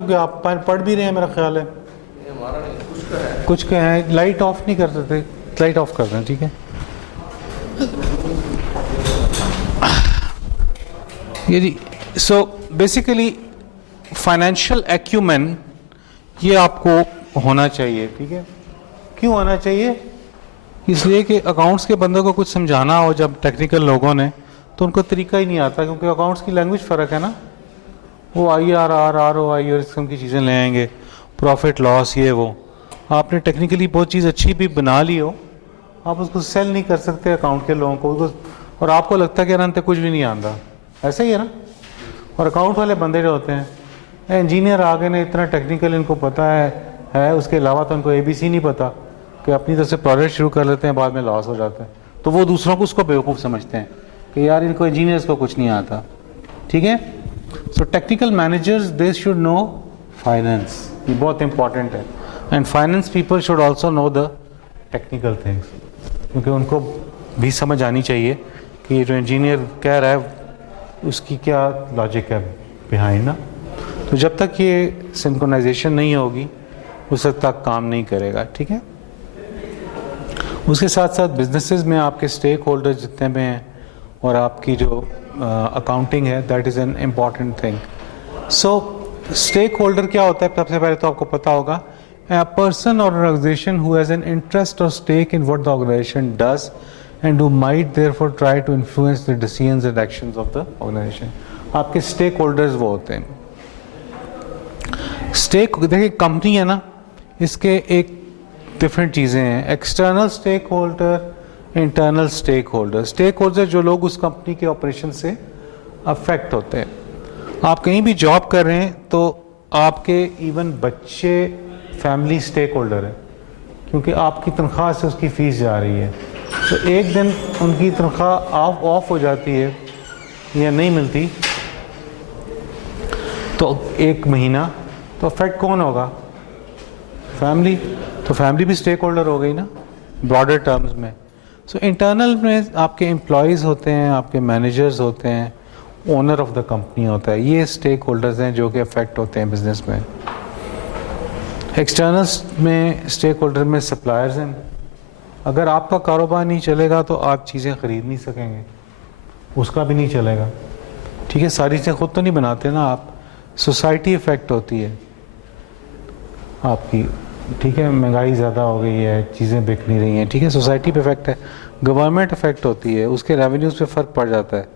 आप पढ़ भी रहे हैं मेरा ख्याल है। हमारा नहीं, कुछ का है। कुछ का है, लाइट ऑफ नहीं कर सकते, लाइट ऑफ कर दें, ठीक है। ये जी, सो बेसिकली फाइनेंशियल एक्यूमेन ये आपको होना चाहिए, ठीक है। क्यों होना चाहिए? इसलिए कि अकाउंट्स के बंदों को कुछ समझाना हो जब टेक्निकल लोगों ने, तो उनको तरीका ही नहीं आता, क्योंकि अकाउंट्स की लैंग्वेज फ़र्क है ना। वो IRR ROI और इस किस्म की चीज़ें ले आएंगे, प्रॉफिट लॉस ये वो। आपने टेक्निकली बहुत चीज़ अच्छी भी बना ली हो, आप उसको सेल नहीं कर सकते अकाउंट के लोगों को, और आपको लगता है कि अनंत कुछ भी नहीं आता। ऐसा ही है ना। और अकाउंट वाले बंदे जो होते हैं, इंजीनियर आ गए ने, इतना टेक्निकल इनको पता है, उसके अलावा तो उनको ABC नहीं पता, कि अपनी तरफ से प्रोजेक्ट शुरू कर लेते हैं, बाद में लॉस हो जाता है, तो वो दूसरों को उसको बेवकूफ़ समझते हैं कि यार इनको इंजीनियर्स को कुछ नहीं आता, ठीक है। So technical managers they should know finance, ये बहुत इंपॉर्टेंट है। And finance people should also know the technical things, क्योंकि उनको भी समझ आनी चाहिए कि जो इंजीनियर कह रहा है उसकी क्या लॉजिक है बिहाइंड ना। तो जब तक ये सिंक्रोनाइजेशन नहीं होगी उस वक्त तक काम नहीं करेगा, ठीक है। उसके साथ साथ बिजनेसेस में आपके स्टेक होल्डर्स जितने भी हैं और आपकी जो अकाउंटिंग है, that is an important thing. So stakeholder क्या होता है? सबसे पहले तो आपको पता होगा, a person or organization who has an interest or stake in what the organization does and who might therefore try to influence the decisions and actions of the organization. आपके स्टेक होल्डर्स वो होते हैं। Stake देखिए, company है ना, इसके एक different चीज़ें हैं, external stakeholder, internal stakeholder. Stakeholder जो लोग उस कंपनी के ऑपरेशन से अफेक्ट होते हैं। आप कहीं भी जॉब कर रहे हैं तो आपके इवन बच्चे फैमिली स्टेक होल्डर है, क्योंकि आपकी तनख्वाह से उसकी फ़ीस जा रही है। तो एक दिन उनकी तनख्वाह ऑफ हो जाती है या नहीं मिलती, तो एक महीना, तो अफेक्ट कौन होगा? फैमिली। तो फैमिली भी स्टेक होल्डर हो गई ना ब्रॉडर टर्म्स में। सो इंटरनल में आपके एम्प्लॉयज़ होते हैं, आपके मैनेजर्स होते हैं, ओनर ऑफ द कंपनी होता है, ये स्टेक होल्डर्स हैं जो कि अफेक्ट होते हैं बिजनेस में। एक्सटर्नल्स में स्टेक होल्डर में सप्लायर्स हैं। अगर आपका कारोबार नहीं चलेगा तो आप चीज़ें ख़रीद नहीं सकेंगे, उसका भी नहीं चलेगा, ठीक है। सारी चीज़ें खुद तो नहीं बनाते ना आप, सोसाइटी इफ़ेक्ट होती है आपकी, ठीक है। महंगाई ज़्यादा हो गई है, चीज़ें बिक नहीं रही हैं, ठीक है, सोसाइटी पे इफेक्ट है। गवर्नमेंट इफेक्ट होती है, उसके रेवेन्यूज़ पे फ़र्क पड़ जाता है।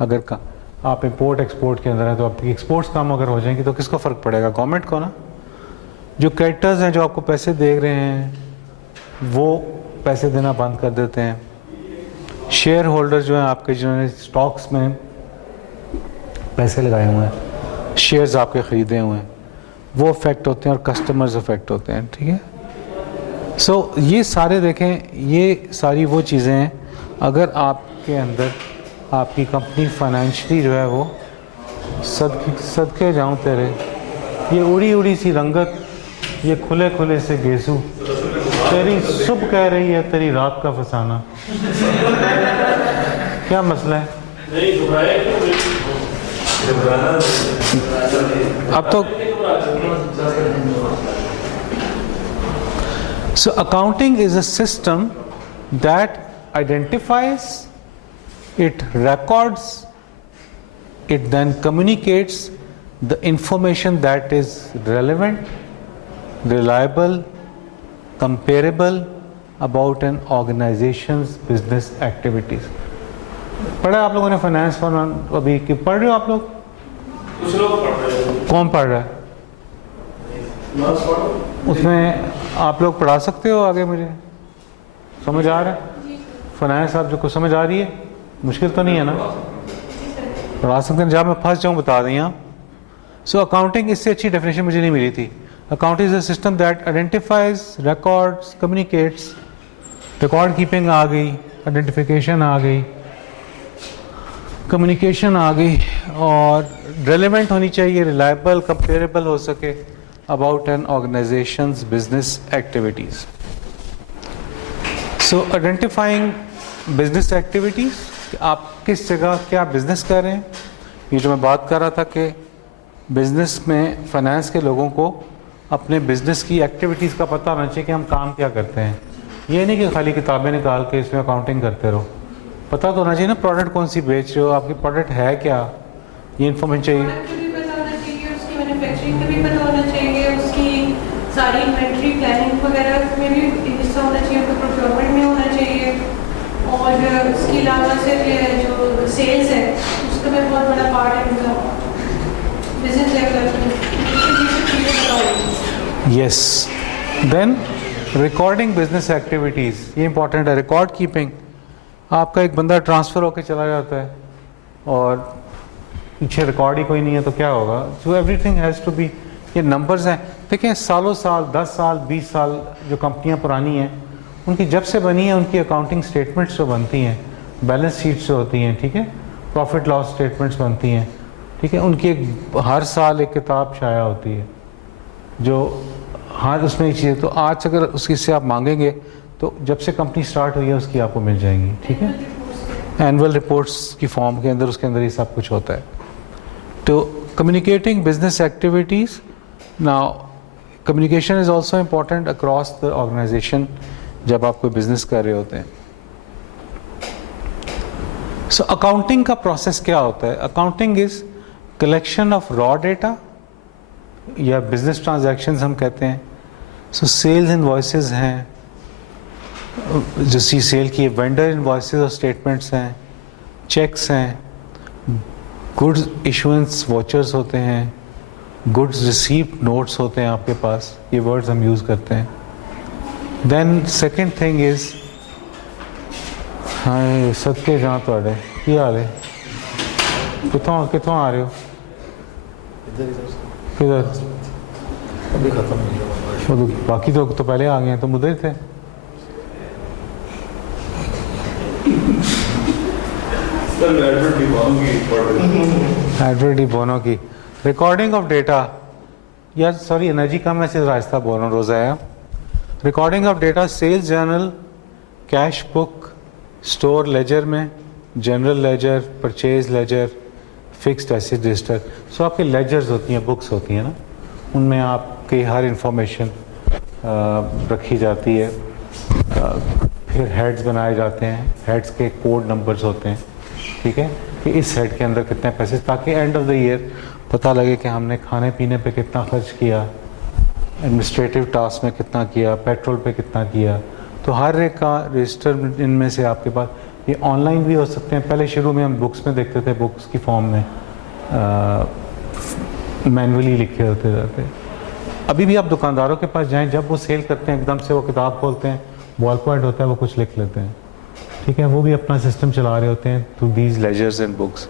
अगर आप इंपोर्ट एक्सपोर्ट के अंदर है तो आपकी एक्सपोर्ट्स कम अगर हो जाएंगी तो किसको फ़र्क पड़ेगा? गवर्नमेंट को ना। जो क्रेडिटर्स हैं जो आपको पैसे दे रहे हैं वो पैसे देना बंद कर देते हैं। शेयर होल्डर जो हैं आपके, जिन्होंने स्टॉक्स में पैसे लगाए हुए हैं, शेयर्स आपके ख़रीदे हुए हैं, वो अफेक्ट होते हैं, और कस्टमर्स अफेक्ट होते हैं, ठीक है। सो ये सारे देखें, ये सारी वो चीज़ें हैं, अगर आपके अंदर आपकी कंपनी फाइनेंशियली जो है वो सदके जाऊं तेरे, ये उड़ी उड़ी सी रंगत, ये खुले खुले से गेसू, तेरी सुबह कह रही है तेरी रात का फसाना। क्या मसला है? अब तो so accounting is a system that identifies, it records, it then communicates the information that is relevant, reliable, comparable about an organization's business activities. पढ़ा आप लोगों ने फाइनेंस फॉर अभी कि पढ़ रहे हो आप लोग? कुछ लोग पढ़ रहे हैं। कौन पढ़ रहा है उसमें? आप लोग पढ़ा सकते हो आगे? मुझे समझ आ रहा है फाइनेंस? आप जो कुछ समझ आ रही है, मुश्किल तो नहीं है ना? पढ़ा सकते हैं। जहाँ मैं फंस जाऊँ बता दें आप। सो अकाउंटिंग, इससे अच्छी डेफिनेशन मुझे नहीं मिली थी। Accounting is a system that identifies, records, communicates. Record keeping आ गई, आइडेंटिफिकेशन आ गई, कम्युनिकेशन आ गई, और रेलेवेंट होनी चाहिए, रिलायबल, कंपेरेबल हो सके about an organization's business activities. So identifying business activities, आप किस जगह क्या बिजनेस कर रहे हैं, ये जो मैं बात कर रहा था कि बिजनेस में फाइनेंस के लोगों को अपने बिजनेस की एक्टिविटीज़ का पता होना चाहिए कि हम काम क्या करते हैं। ये नहीं कि खाली किताबें निकाल के इसमें अकाउंटिंग करते रहो। पता तो होना चाहिए ना प्रोडक्ट कौन सी बेच रहे हो, आपकी प्रोडक्ट है क्या, ये इन्फॉर्मेशन चाहिए। प्रोडक्ट का भी पता होना चाहिए, उसकी मैन्युफैक्चरिंग का भी पता होना चाहिए, उसकी सारी इन्वेंट्री प्लानिंग वगैरह में भी हिस्सा होना चाहिए, उनका प्रोक्योरमेंट में होना चाहिए। और उसके अलावा सिर्फ ये जो सेल्स है उसका भी बहुत बड़ा पार्ट है उनका बिजनेस डेवलपमेंट, ये सब चीज़ें पता होगी। Yes, then recording business activities, ये इंपॉर्टेंट है। रिकॉर्ड कीपिंग, आपका एक बंदा ट्रांसफ़र होकर चला जाता है और पीछे रिकॉर्ड ही कोई नहीं है तो क्या होगा। So everything has to be, ये नंबर्स हैं। देखिए सालों साल, 10 साल 20 साल जो कंपनियां पुरानी हैं उनकी जब से बनी है उनकी अकाउंटिंग स्टेटमेंट्स जो बनती हैं, बैलेंस शीट्स जो होती हैं, ठीक है, प्रॉफिट लॉस स्टेटमेंट्स बनती हैं, ठीक है, उनकी एक हर साल एक किताब शाया होती है जो हर उसमें एक चीज़। तो आज अगर उसकी से आप मांगेंगे तो जब से कंपनी स्टार्ट हुई है उसकी आपको मिल जाएंगी, ठीक है। एनुअल रिपोर्ट्स की फॉर्म के अंदर उसके अंदर ही सब कुछ होता है। तो communicating business activities, now communication is also important across the organisation जब आप कोई बिजनेस कर रहे होते हैं। सो अकाउंटिंग का प्रोसेस क्या होता है? Accounting is collection of raw data या बिजनेस ट्रांजैक्शंस हम कहते हैं। सो सेल्स इनवॉइसेस हैं जो सेल की, वेंडर इनवॉइसेस और स्टेटमेंट्स हैं, चेक्स हैं, गुड्स इशुएंस वाउचर्स होते हैं, गुड्स रिसीव्ड नोट्स होते हैं आपके पास, ये वर्ड्स हम यूज़ करते हैं। देन सेकेंड थिंग इज़, हाँ सदके जहाँ थोड़े की हाल है, कितों कितों आ रहे हो, किधर अभी खत्म हो गया। वो बाकी तो पहले आ गए हैं, तुम उधर थे। एडवर्ड डी बोनो की रिकॉर्डिंग ऑफ डेटा, यार सॉरी एनर्जी का मैं सिर्फ रास्ता बोल रहा हूँ रोज़ आया। Recording of data, sales journal, cash book, store ledger में, general ledger, purchase ledger, fixed asset register. So आपकी लेजर्स होती हैं, बुक्स होती हैं ना, उनमें आपकी हर इंफॉर्मेशन रखी जाती है। फिर हेड्स बनाए जाते हैं, हेड्स के कोड नंबर्स होते हैं, ठीक है, कि इस हेड के अंदर कितने पैसे, ताकि एंड ऑफ द ईयर पता लगे कि हमने खाने पीने पे कितना खर्च किया, एडमिनिस्ट्रेटिव टास्क में कितना किया, पेट्रोल पे कितना किया। तो हर एक का रजिस्टर इनमें से आपके पास, ये ऑनलाइन भी हो सकते हैं। पहले शुरू में हम बुक्स में देखते थे, बुक्स की फॉर्म में मैनुअली लिखे होते रहते। अभी भी आप दुकानदारों के पास जाएं, जब वो सेल करते हैं एकदम से वो किताब खोलते हैं, बॉल पॉइंट होता है, वो कुछ लिख लेते हैं, ठीक है, वो भी अपना सिस्टम चला रहे होते हैं through these ledgers and books,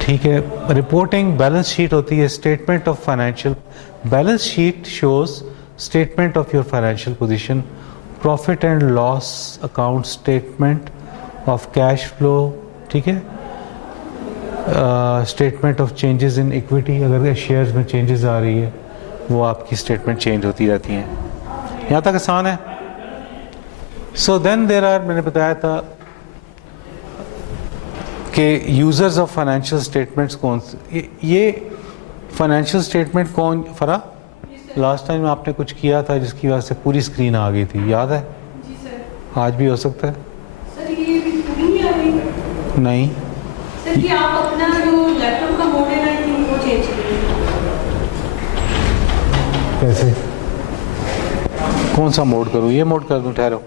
ठीक है। रिपोर्टिंग, बैलेंस शीट होती है, statement of financial, balance sheet shows statement of your financial position, profit and loss account statement of cash flow, ठीक है, statement of changes in equity, अगर shares में changes आ रही है वो आपकी स्टेटमेंट चेंज होती रहती हैं। यहाँ तक आसान है। सो देन देर आर, मैंने बताया था कि यूजर्स ऑफ फाइनेंशियल स्टेटमेंट्स कौन से, ये फाइनेंशियल स्टेटमेंट कौन, फरा लास्ट टाइम आपने कुछ किया था जिसकी वजह से पूरी स्क्रीन आ गई थी, याद है? जी सर। आज भी हो सकता है? सर ये भी पूरी नहीं आ रही। नहीं सर ये आप अपना जो लैपटॉप का मोड है ना, कि वो चेंज करिए। कैसे, कौन सा मोड करूँ? ये मोड कर दूँ? ठहरो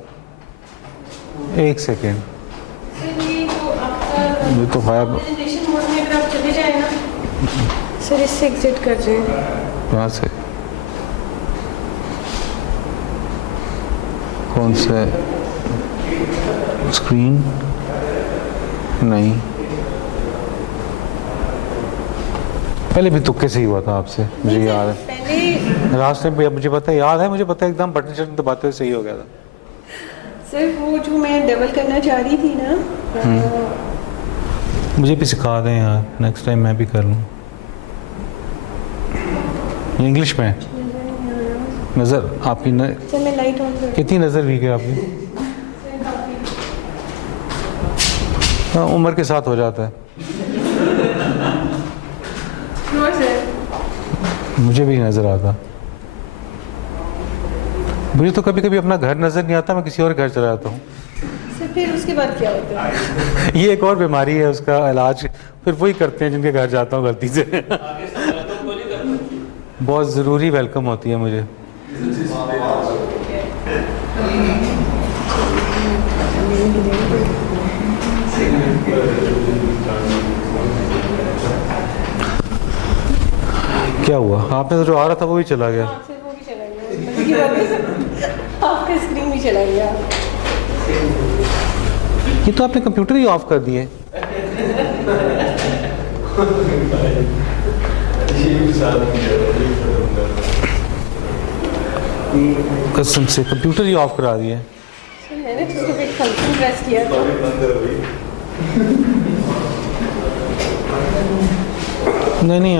एक सेकेंड, सर ये जो आपका ये तो है। प्रेजेंटेशन मोड में अगर आप चले जाए ना सर, इससे एग्जिट कर जाए। कहाँ से, कौन से स्क्रीन? नहीं, पहले भी तुक्के से ही हुआ था आपसे, मुझे याद है। पहले रास्ते पे मुझे पता है, याद है, मुझे पता है, एकदम बटन शटन दबाते हुए सही हो गया था। सर वो जो मैं डबल करना चाह रही थी ना, मुझे भी सिखा दें यार, नेक्स्ट टाइम मैं भी कर लूँ। इंग्लिश में नज़र आपकी सर मैं लाइट ऑन कर। कितनी नज़र वीक है आपकी? हाँ, उम्र के साथ हो जाता है। सर मुझे भी नहीं नज़र आता। मुझे तो कभी कभी अपना घर नज़र नहीं आता, मैं किसी और घर चला जाता हूँ। फिर उसके बाद क्या होता है? ये एक और बीमारी है, उसका इलाज फिर वही करते हैं जिनके घर जाता हूँ गलती से। बहुत ज़रूरी वेलकम होती है मुझे। क्या हुआ? आपने तो जो आ रहा था वो भी चला गया। आपसे वो भी चला गया, आपका स्क्रीन भी चला गया। ये तो आपने कंप्यूटर ही ऑफ कर दिए। कसम से कंप्यूटर ही ऑफ करा दिए। मैंने तो उसको एक फंक्शन प्रेस किया था। नहीं नहीं